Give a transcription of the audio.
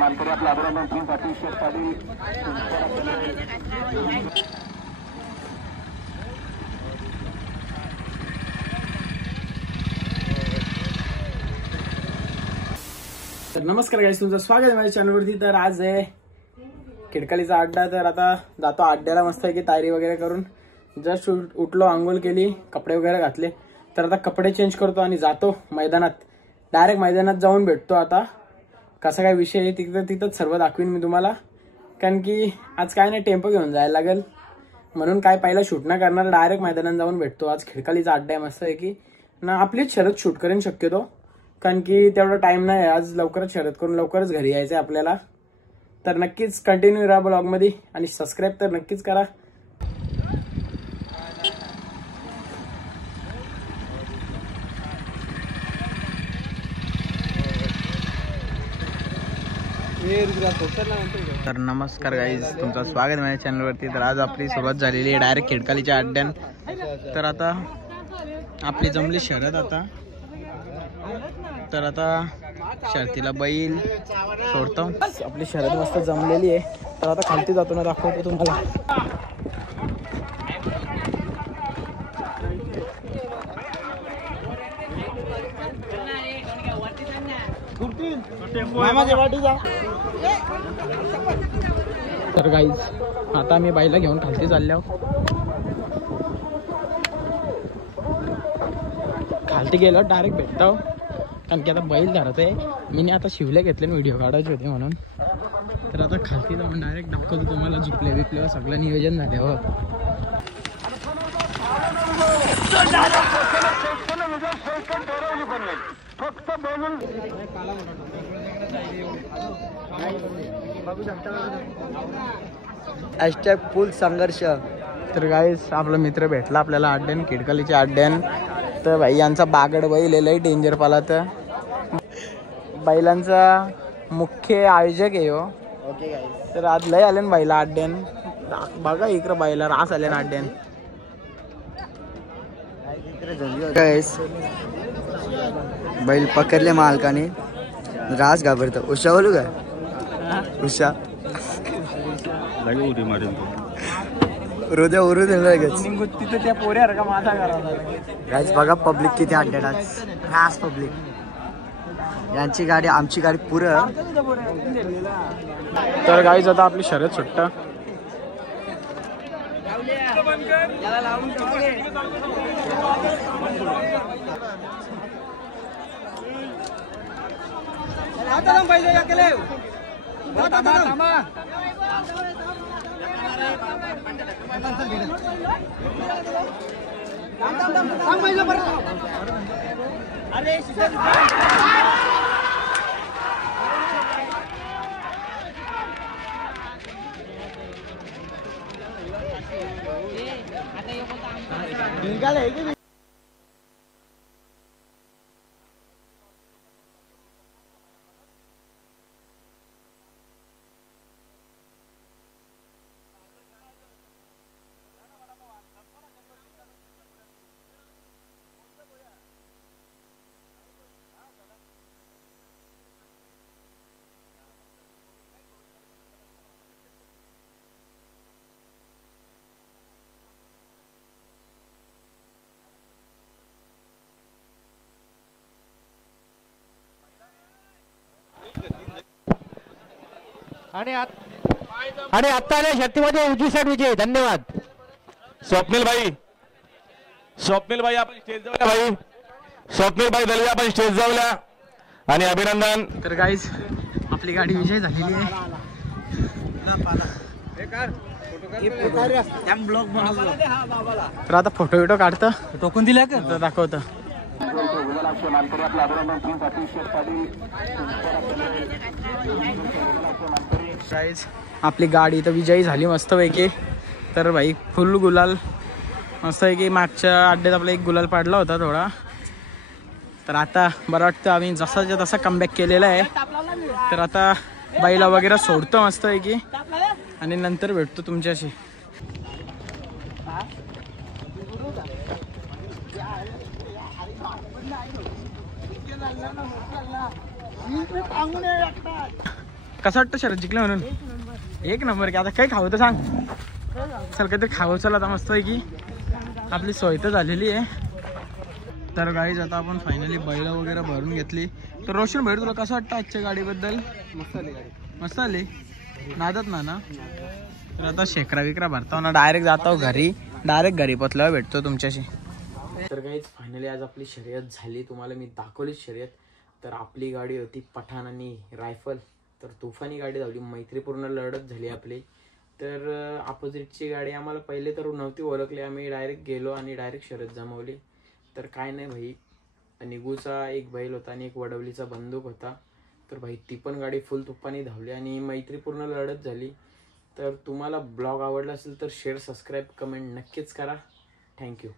मानकरी आपलं अभिनंदन टीमसाठी शेख पाटील. तर नमस्कार गाईस, तुमचं स्वागत आहे माझ्या चॅनलवरती. तर आज आहे खिडकालीचा अड्डा. तर आता जातो अड्ड्याला मस्त आहे की तयारी वगैरे करून जस्ट उठलो, आंघोळ केली, कपडे वगैरे घातले. तर आता कपडे चेंज करतो आणि जातो मैदानात. डायरेक्ट मैदानात जाऊन भेटतो. आता कसा काय विषय आहे तिथंच सर्व दाखवीन मी तुम्हाला. कारण की आज काय नाही, टेम्पो घेऊन जायला लागेल म्हणून काय पहिला शूट नाही करणार, डायरेक्ट मैदानात जाऊन भेटतो. आज खिडकालीचा अड्डा आहे मस्त आहे की ना, आपलीच शर्यत शूट करेन शक्यतो, कारण की तेवढा टाइम नाही. आज लवकरच शर्यत करून लवकरच घरी यायचं आहे आपल्याला. तर नक्कीच कंटिन्यू राहा ब्लॉगमध्ये आणि सबस्क्राईब तर नक्कीच करा. तर नमस्कार गाईज, तुमचं स्वागत आहे माझ्या चॅनलवरती. तर आज आपली सुरुवात झालेली आहे डायरेक्ट खिडकालीच्या अड्ड्यान. तर आता आपली जमली शर्यत आता. तर आता शर्तीला बैल सोडतो. आपली शर्यत मस्त जमलेली आहे. तर आता खालती जातो ना, दाखवतो तुम्हाला. तर गाईज आता आम्ही बाईला घेऊन खालती चाललो. खालती गेलो डायरेक्ट भेटतो, कारण की आता बैल धरत आहे. मी आता शिवले घेतले, व्हिडिओ काढायचे होते म्हणून. तर आता खालती जाऊन डायरेक्ट दाखवतो तुम्हाला. झुपले बिपले सगळं नियोजन झाले हो. फुल संघर्ष. तर गाईस आपला मित्र भेटला आपल्याला अड्ड्यान, खिडकालीच्या अड्ड्यान. तर भाई यांचा बागड बैल लय डेंजर पाला. तर बैलांचा मुख्य आयोजक आहे हो. तर आज लय आले ना बैला अड्ड्यान. बघा इकडं बैला रास आले ना अड्ड्यान. बैल पकडले मालकाने, रास घाबरत. उषा बोलू का? उषा हृदय तिथे त्या पोऱ्या का माझा गाईज बघा पब्लिक किती अड्ड्यात आज. रास पब्लिक. यांची गाडी आमची गाडी पुरं. तर गाईज आता आपली शर्यत सुट्ट. आणि आता आले शक्तीमध्ये उजवी साईड विजय. धन्यवाद. स्वप्नील भाई आपण स्टेज जाऊया. भाई स्वप्नील भाई दलवे आपण स्टेज जाऊया आणि अभिनंदन. तर गाईज आपली गाडी विजय झालेली आहे. तर आता फोटो बिटो काढतं, टोकून दिल्या का दाखवतं. मानकरी आपलं अभिनंदन टीमसाठी शेख पाटील. गाईज आपली गाडी तर विजयी झाली मस्त पैकी. तर भाई फुल गुलाल मस्त आहे की. मागच्या अड्ड्यात आपला एक गुलाल पाडला होता थोडा. तर आता बरं वाटतं आम्ही जसाच्या तसा कमबॅक केलेला आहे. तर आता बाईला वगैरे सोडतो मस्त आहे की आणि नंतर भेटतो तुमच्याशी. कसं वाटतं शरद जिंकलं म्हणून? एक नंबर की आता काही खावं तर सांग. चल काहीतरी खावं. चल आता मस्त आहे की आपली सोय तर झालेली आहे. तर गाईज आता आपण फायनली बैल वगैरे भरून घेतली. तर रोशन भाई तुला कसं वाटतं आजच्या गाडीबद्दल? मस्त आली गाडी. मस्त आली नादात ना. तर आता शेकरा विकरा भरता ना डायरेक्ट जातो घरी. डायरेक्ट घरी पोचल्यावर भेटतो तुमच्याशी. तर गाईज फायनली आज आपली शर्यत झाली. तुम्हाला मी दाखवली शर्यत. तर आपली गाडी होती पठाण आणि रायफल. तर तुफानी गाडी धावली. मैत्रीपूर्ण लढत झाली आपली. तर अपोजिटची गाडी आम्हाला पहिले तर नव्हती ओळखली. आम्ही डायरेक्ट गेलो आणि डायरेक्ट शर्यत जमवली. तर काय नाही भाई, निगूचा एक बैल होता आणि एक वडवलीचा बंदूक होता. तर भाई ती पण गाडी फुल तुप्पानी धावली आणि मैत्रीपूर्ण लढत झाली. तर तुम्हाला ब्लॉग आवडला असेल तर शेअर, सबस्क्राईब, कमेंट नक्कीच करा. थँक्यू.